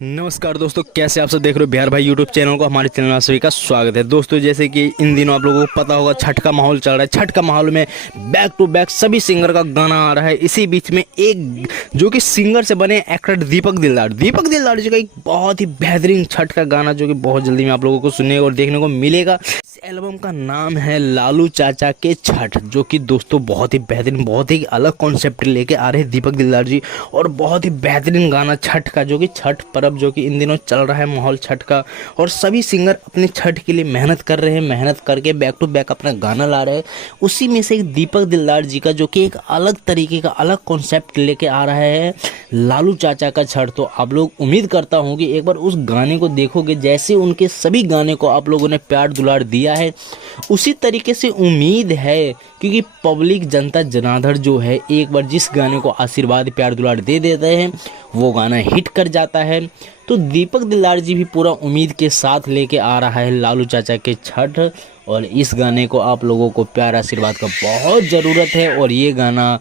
नमस्कार दोस्तों, कैसे आप सब देख रहे हो बिहार भाई यूट्यूब चैनल को। हमारे चैनल में आप सभी का स्वागत है। दोस्तों जैसे कि इन दिनों आप लोगों को पता होगा छठ का माहौल चल रहा है। छठ का माहौल में बैक टू बैक सभी सिंगर का गाना आ रहा है। इसी बीच में एक जो कि सिंगर से बने एक्टर दीपक दिलदार जी का एक बहुत ही बेहतरीन छठ का गाना जो कि बहुत जल्दी में आप लोगों को सुनने और देखने को मिलेगा। इस एल्बम का नाम है लालू चाचा के छठ, जो कि दोस्तों बहुत ही बेहतरीन, बहुत ही अलग कॉन्सेप्ट लेके आ रहे हैं दीपक दिलदार जी। और बहुत ही बेहतरीन गाना छठ का, जो कि छठ पर्व जो कि इन दिनों चल रहा है माहौल छठ का, और सभी सिंगर अपने छठ के लिए मेहनत कर रहे हैं। मेहनत करके बैक टू बैक अपना गाना ला रहे हैं। उसी में से एक दीपक दिलदार जी का जो कि एक अलग तरीके का अलग कॉन्सेप्ट लेके आ रहा है लालू चाचा का छठ। तो आप लोग उम्मीद करता हूँ कि एक बार उस गाने को देखोगे, जैसे उनके सभी गाने को आप लोगों ने प्यार दुलार दिया है उसी तरीके से उम्मीद है, क्योंकि पब्लिक जनता जनार्दन जो है एक बार जिस गाने को आशीर्वाद प्यार दुलार दे देते हैं वो गाना हिट कर जाता है। तो दीपक दिलदार जी भी पूरा उम्मीद के साथ लेके आ रहा है लालू चाचा के छठ, और इस गाने को आप लोगों को प्यार आशीर्वाद का बहुत ज़रूरत है। और ये गाना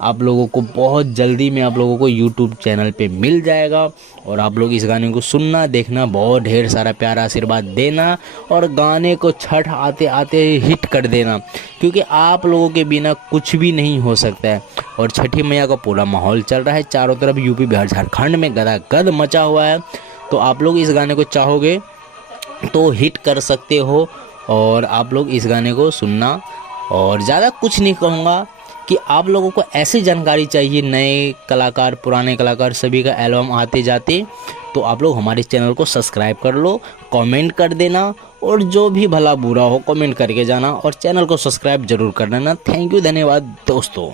आप लोगों को बहुत जल्दी में आप लोगों को यूट्यूब चैनल पे मिल जाएगा, और आप लोग इस गाने को सुनना, देखना, बहुत ढेर सारा प्यार आशीर्वाद देना, और गाने को छठ आते आते हिट कर देना, क्योंकि आप लोगों के बिना कुछ भी नहीं हो सकता है। और छठी मैया का पूरा माहौल चल रहा है चारों तरफ, यूपी बिहार झारखंड में गदागद मचा हुआ है। तो आप लोग इस गाने को चाहोगे तो हिट कर सकते हो, और आप लोग इस गाने को सुनना। और ज़्यादा कुछ नहीं कहूँगा कि आप लोगों को ऐसी जानकारी चाहिए, नए कलाकार पुराने कलाकार सभी का एल्बम आते जाते, तो आप लोग हमारे चैनल को सब्सक्राइब कर लो, कमेंट कर देना, और जो भी भला बुरा हो कमेंट करके जाना, और चैनल को सब्सक्राइब जरूर कर देना। थैंक यू, धन्यवाद दोस्तों।